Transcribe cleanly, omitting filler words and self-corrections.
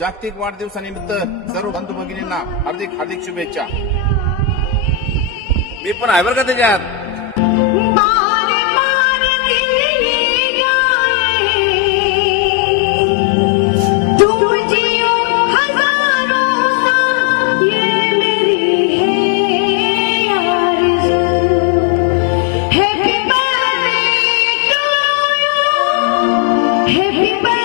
जागतिक वाढदिवसानिमित्त सर्व बंधू भगिनींना हार्दिक हार्दिक शुभेच्छा. मी पण आहे बरं का त्याच्यात. Happy birthday.